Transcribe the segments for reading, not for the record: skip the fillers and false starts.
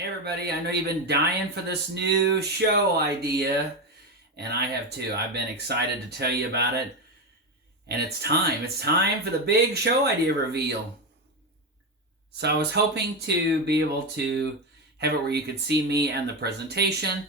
Hey everybody, I know you've been dying for this new show idea, and I have too. I've been excited to tell you about it, and it's time. It's time for the big show idea reveal. So I was hoping to be able to have it where you could see me and the presentation.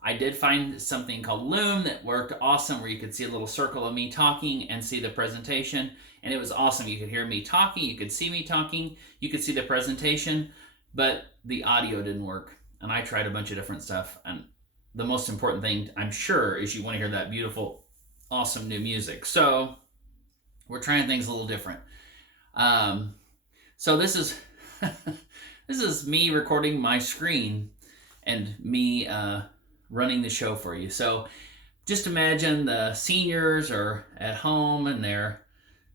I did find something called Loom that worked awesome, where you could see a little circle of me talking and see the presentation, and it was awesome. You could hear me talking, you could see me talking, you could see the presentation, but the audio didn't work. And I tried a bunch of different stuff, and the most important thing, I'm sure, is you want to hear that beautiful, awesome new music. So we're trying things a little different. So this is this is me recording my screen and me running the show for you. So just imagine the seniors are at home and they're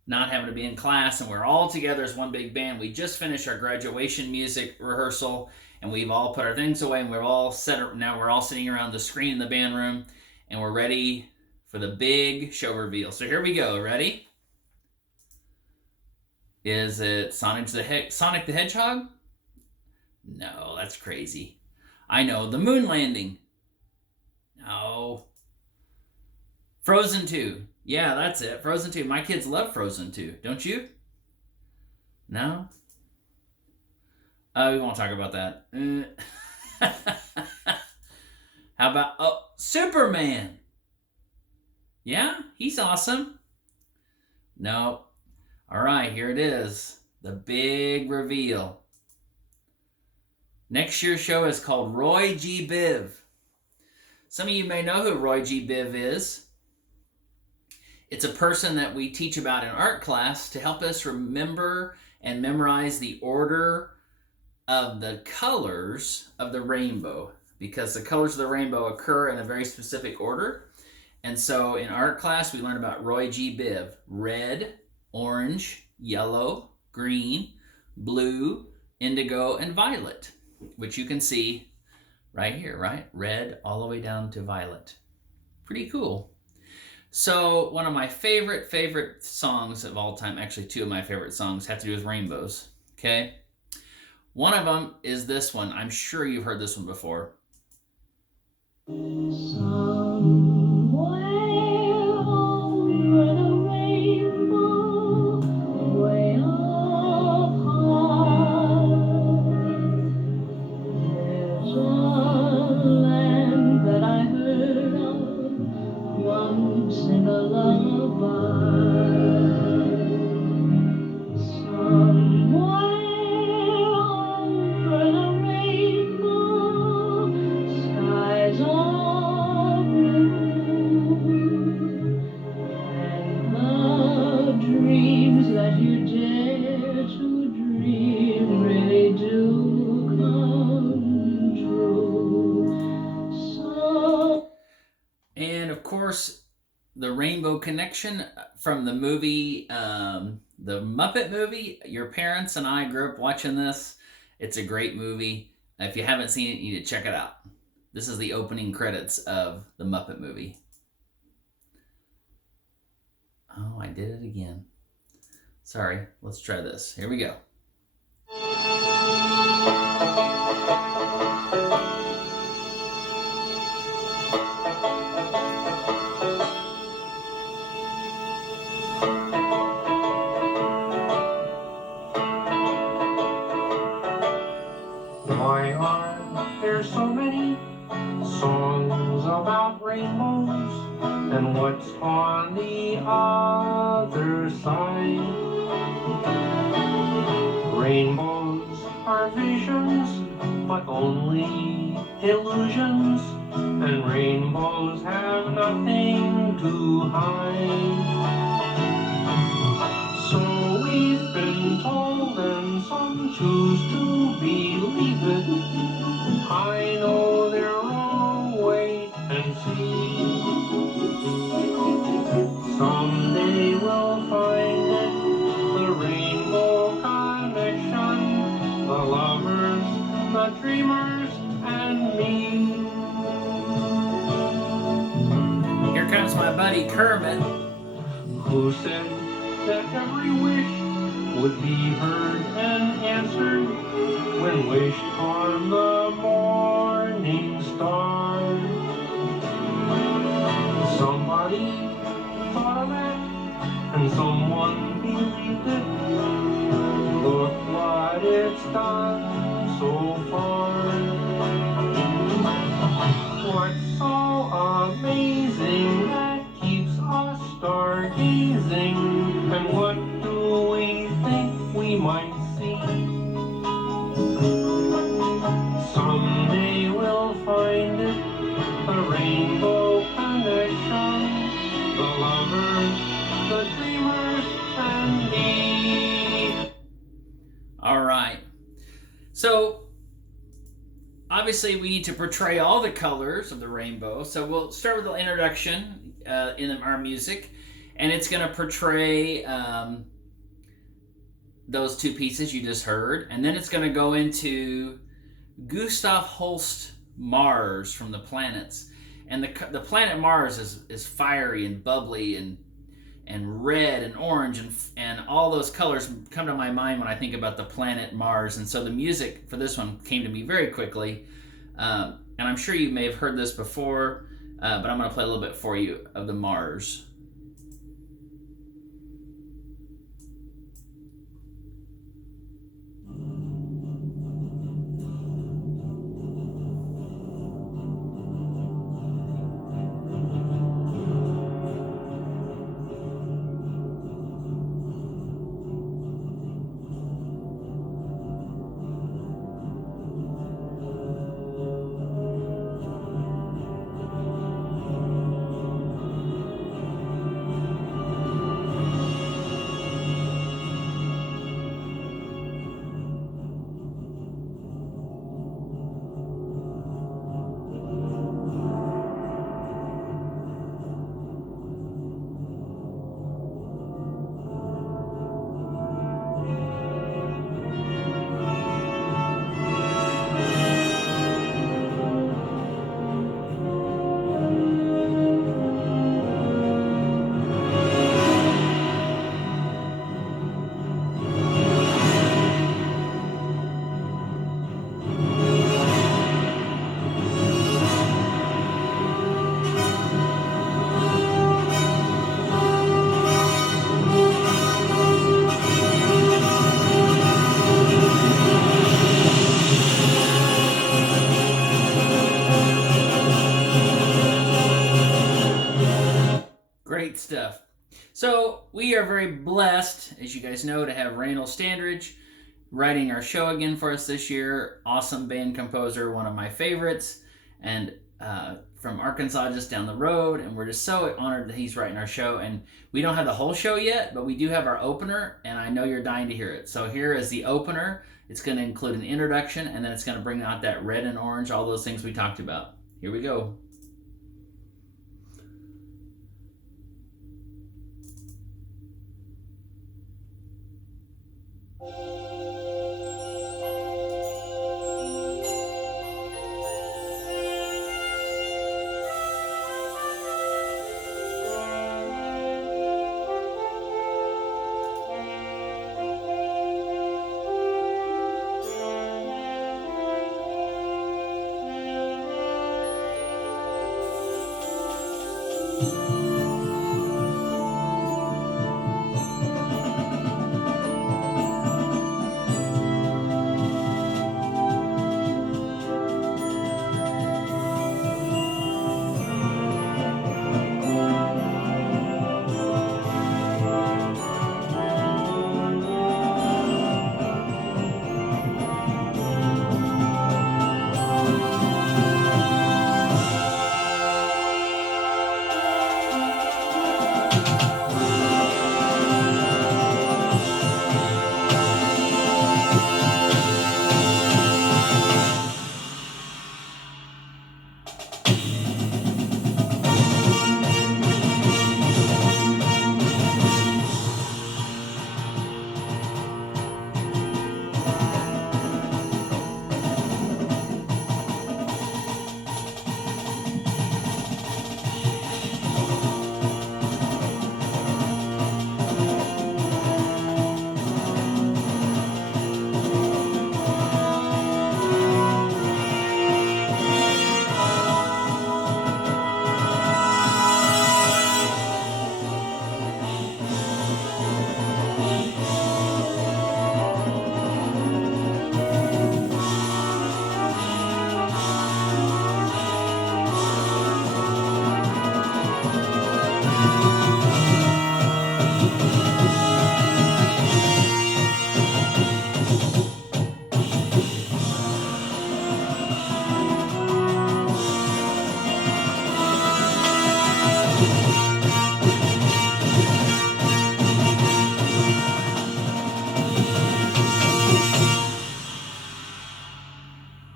not having to be in class, and we're all together as one big band. We just finished our graduation music rehearsal, and we've all put our things away, and we're all set. Now we're all sitting around the screen in the band room, and we're ready for the big show reveal. So here we go. Ready? Is it Sonic the Hedgehog? No, that's crazy. I know. The moon landing? No. Frozen 2. Yeah, that's it. Frozen 2. My kids love Frozen 2. Don't you? No? We won't talk about that. How about Superman? Yeah, he's awesome. No. All right, here it is. The big reveal. Next year's show is called Roy G. Biv. Some of you may know who Roy G. Biv is. It's a person that we teach about in art class to help us remember and memorize the order of the colors of the rainbow, because the colors of the rainbow occur in a very specific order. And so in art class, we learn about Roy G. Biv: red, orange, yellow, green, blue, indigo, and violet, which you can see right here, right? Red all the way down to violet. Pretty cool. So one of my favorite songs of all time, actually two of my favorite songs, have to do with rainbows, okay? One of them is this one. I'm sure you've heard this one before. And of course, the Rainbow Connection from the movie, the Muppet movie. Your parents and I grew up watching this. It's a great movie. If you haven't seen it, you need to check it out. This is the opening credits of the Muppet movie. Oh, I did it again. Sorry, let's try this. Here we go. Why are there so many songs about rainbows? And what's on the other side? Rainbows are visions, but only illusions. And rainbows have nothing to hide. So we've been told, and some choose to believe it. I know they're wrong, wait and see. Someday we'll find it, the rainbow connection, the lovers, the dreamers, and me. Here comes my buddy Kermit. Who said that every wish would be heard and answered when wished on the star. Somebody thought of it, and someone believed it. Look what it's done so far. What's so amazing that keeps us stargazing? And what do we think we might see? Someday we'll find it, the rainbow connection, the lovers, the dreamers, and me. All right. So, obviously, we need to portray all the colors of the rainbow. So, we'll start with the introduction in our music, and it's going to portray those two pieces you just heard, and then it's going to go into Gustav Holst Mars from the planets. And the planet Mars is fiery and bubbly and red and orange and all those colors come to my mind when I think about the planet Mars. And so the music for this one came to me very quickly. And I'm sure you may have heard this before, but I'm going to play a little bit for you of the Mars. Great stuff. So we are very blessed, as you guys know, to have Randall Standridge writing our show again for us this year. Awesome band composer, one of my favorites, and from Arkansas just down the road. And we're just so honored that he's writing our show. And we don't have the whole show yet, but we do have our opener, and I know you're dying to hear it. So here is the opener. It's going to include an introduction, and then it's going to bring out that red and orange, all those things we talked about. Here we go.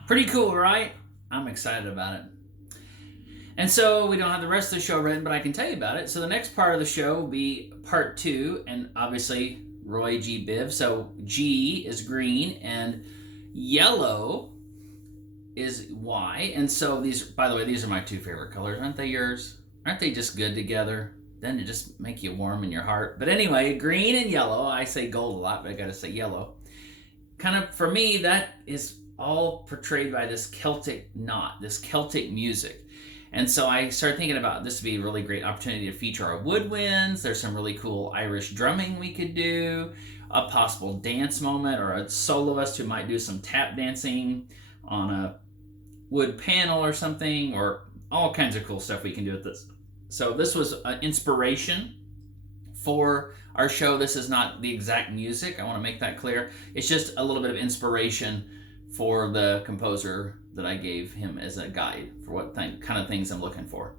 Pretty cool, right? I'm excited about it. And so we don't have the rest of the show written, but I can tell you about it. So the next part of the show will be part 2, and obviously Roy G. Biv. So G is green, and yellow is Y. And so these, by the way, these are my 2 favorite colors. Aren't they yours? Aren't they just good together? Then it just make you warm in your heart. But anyway, green and yellow. I say gold a lot, but I gotta say yellow. Kind of, for me, that is all portrayed by this Celtic knot, this Celtic music. And so I started thinking about this would be a really great opportunity to feature our woodwinds. There's some really cool Irish drumming we could do, a possible dance moment, or a soloist who might do some tap dancing on a wood panel or something, or all kinds of cool stuff we can do with this. So this was an inspiration for our show. This is not the exact music. I want to make that clear. It's just a little bit of inspiration for the composer that I gave him as a guide for what kind of things I'm looking for.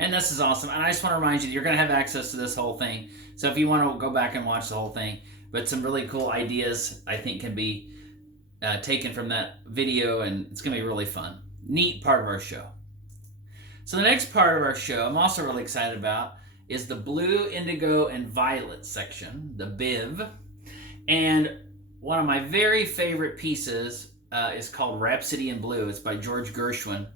And this is awesome. And I just want to remind you, you're going to have access to this whole thing. So if you want to go back and watch the whole thing, but some really cool ideas I think can be taken from that video, and it's going to be really fun. Neat part of our show. So the next part of our show I'm also really excited about is the blue, indigo, and violet section, the BIV. And one of my very favorite pieces is called Rhapsody in Blue. It's by George Gershwin.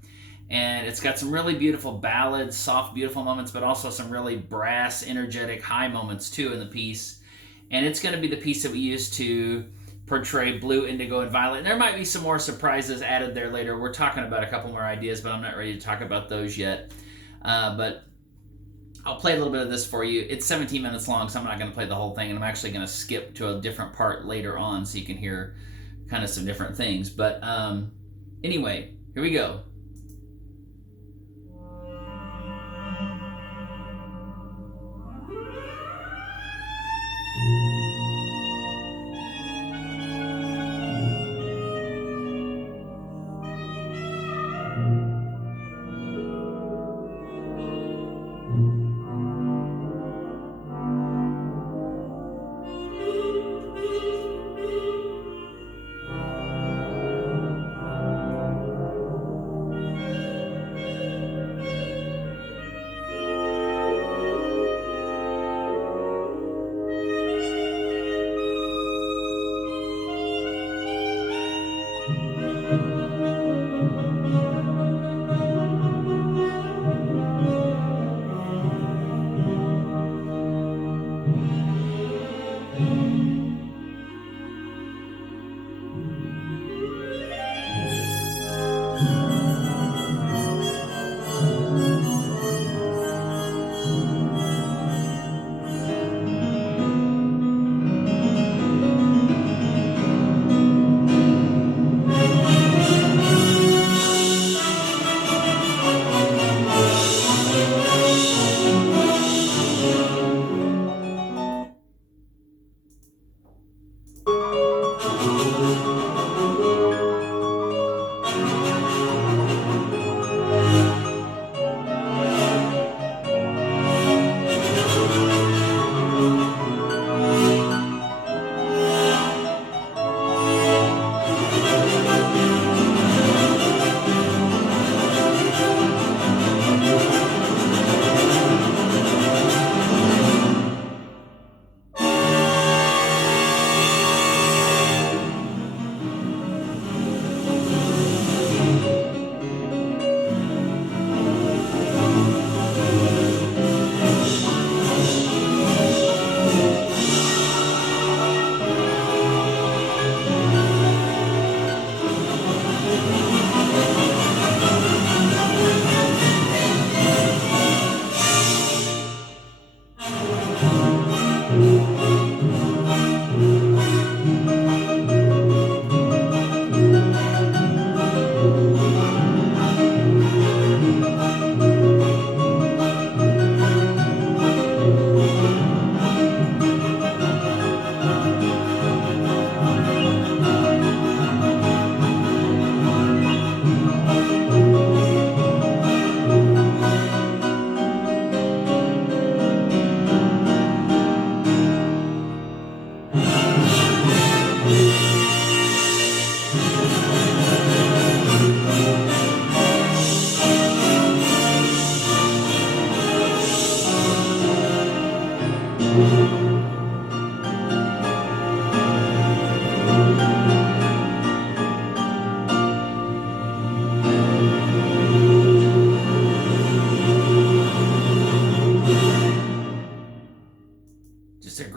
And it's got some really beautiful ballads, soft, beautiful moments, but also some really brass, energetic, high moments too in the piece. And it's going to be the piece that we use to portray blue, indigo, and violet. And there might be some more surprises added there later. We're talking about a couple more ideas, but I'm not ready to talk about those yet. But I'll play a little bit of this for you. It's 17 minutes long, so I'm not going to play the whole thing. And I'm actually going to skip to a different part later on so you can hear kind of some different things. But anyway, here we go.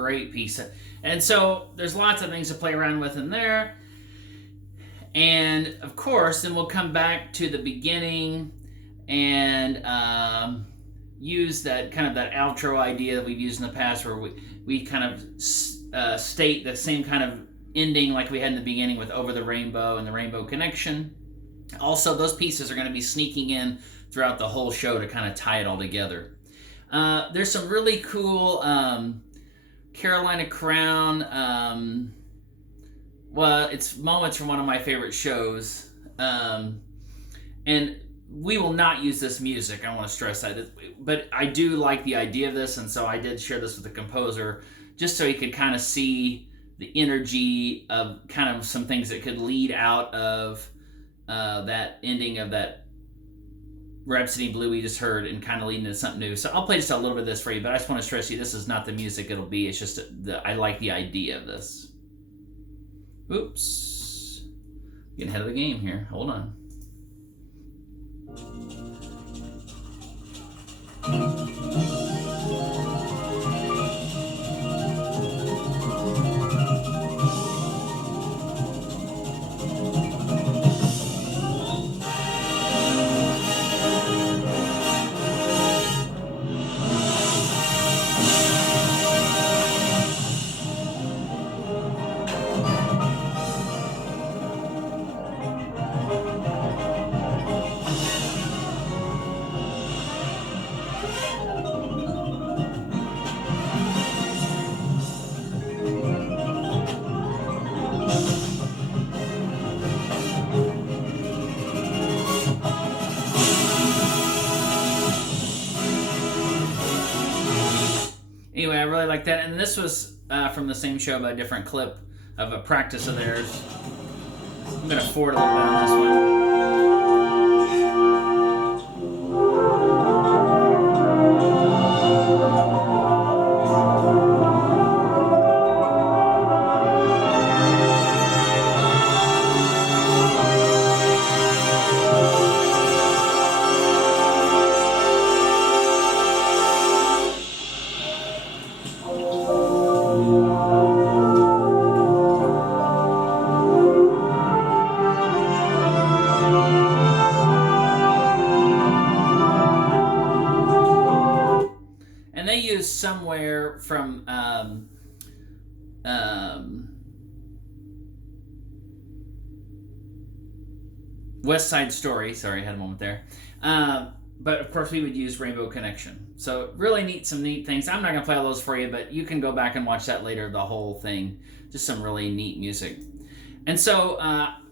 great piece. And so there's lots of things to play around with in there. And of course, then we'll come back to the beginning and use that kind of that outro idea that we've used in the past, where we kind of state the same kind of ending like we had in the beginning with Over the Rainbow and the Rainbow Connection. Also, those pieces are going to be sneaking in throughout the whole show to kind of tie it all together. There's some really cool Carolina Crown, well, it's moments from one of my favorite shows. And we will not use this music, I want to stress that. But I do like the idea of this, and so I did share this with the composer, just so he could kind of see the energy of kind of some things that could lead out of that ending of that Rhapsody in Blue we just heard, and kind of leading into something new. So I'll play just a little bit of this for you, but I just want to stress you, this is not the music it'll be. It's just I like the idea of this. Oops. Getting ahead of the game here. Hold on. Anyway, I really like that. And this was from the same show, but a different clip of a practice of theirs. I'm going to forward a little bit on this one. And they use Somewhere from West Side Story. Sorry, I had a moment there. But of course, we would use Rainbow Connection. So really some neat things. I'm not going to play all those for you, but you can go back and watch that later, the whole thing. Just some really neat music. And so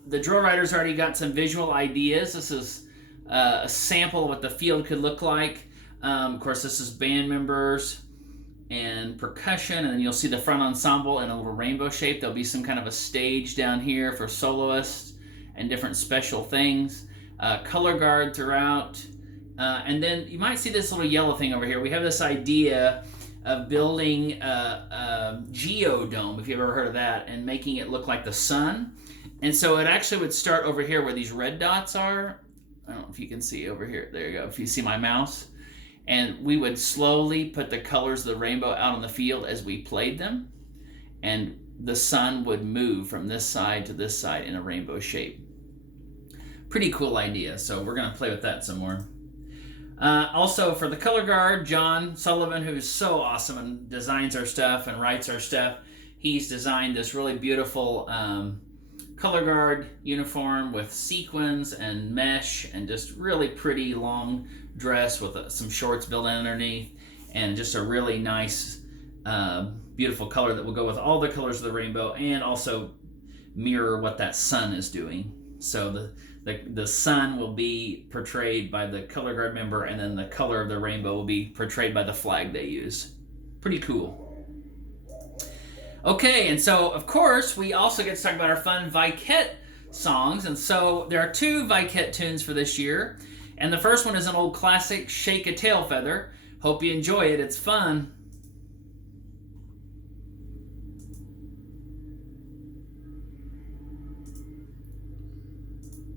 the drill writer's already got some visual ideas. This is a sample of what the field could look like. Of course, this is band members and percussion, and then you'll see the front ensemble in a little rainbow shape. There'll be some kind of a stage down here for soloists and different special things. Color guard throughout. And then you might see this little yellow thing over here. We have this idea of building a geodome, if you've ever heard of that, and making it look like the sun. And so it actually would start over here where these red dots are. I don't know if you can see over here. There you go. If you see my mouse. And we would slowly put the colors of the rainbow out on the field as we played them. And the sun would move from this side to this side in a rainbow shape. Pretty cool idea. So we're going to play with that some more. Also for the color guard, John Sullivan, who's so awesome and designs our stuff and writes our stuff, he's designed this really beautiful color guard uniform with sequins and mesh and just really pretty long dress with some shorts built in underneath, and just a really nice beautiful color that will go with all the colors of the rainbow and also mirror what that sun is doing. So the sun will be portrayed by the color guard member, and then the color of the rainbow will be portrayed by the flag they use. Pretty cool. Okay, and so of course we also get to talk about our fun Viquette songs, and so there are 2 Viquette tunes for this year, and the first one is an old classic, Shake a Tail Feather. Hope you enjoy it. It's fun.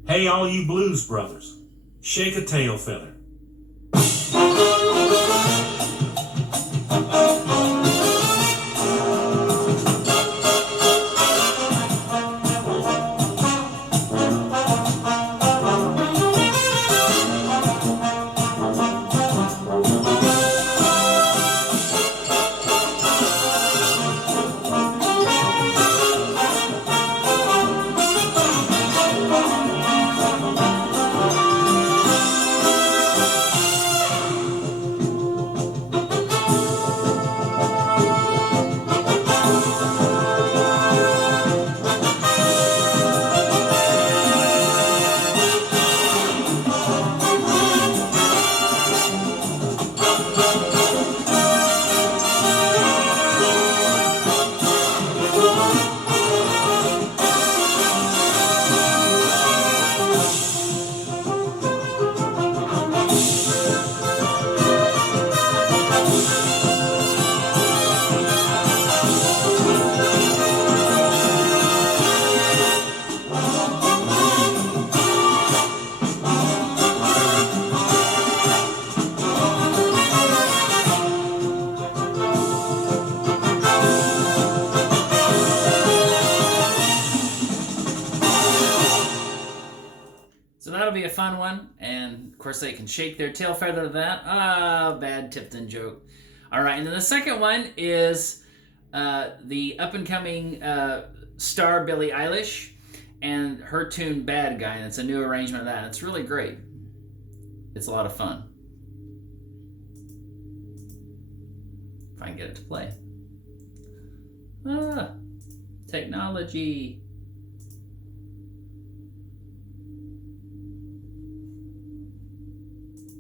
Hey, all you blues brothers, shake a tail feather. fun one. And of course, they can shake their tail feather to that. Ah, bad Tipton joke. All right, and then the second one is the up and coming star Billie Eilish and her tune Bad Guy. And it's a new arrangement of that. And it's really great. It's a lot of fun. If I can get it to play. Ah, technology.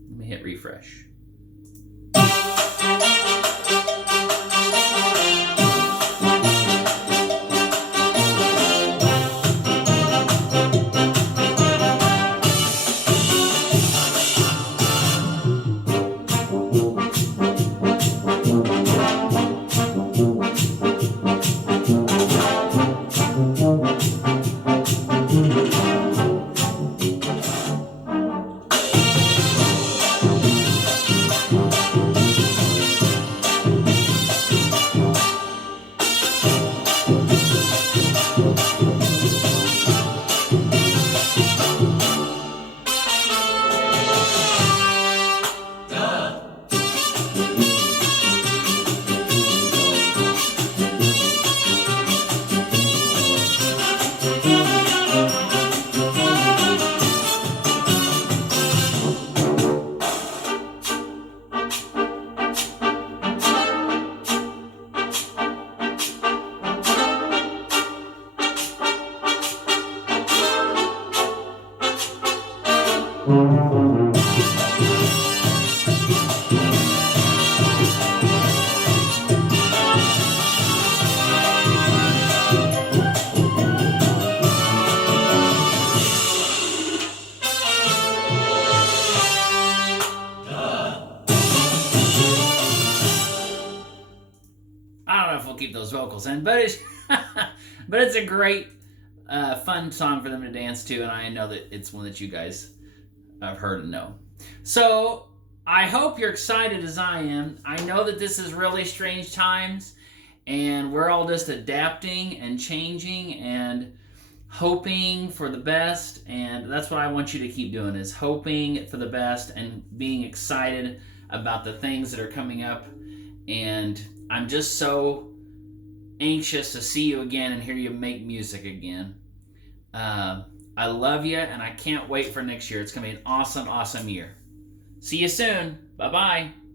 Let me hit refresh. I don't know if we'll keep those vocals in, but it's but it's a great, fun song for them to dance to, and I know that it's one that you guys have heard and know. So I hope you're excited as I am. I know that this is really strange times, and we're all just adapting and changing and hoping for the best, and that's what I want you to keep doing, is hoping for the best and being excited about the things that are coming up. And I'm just so anxious to see you again and hear you make music again. I love you, and I can't wait for next year. It's going to be an awesome, awesome year. See you soon. Bye-bye.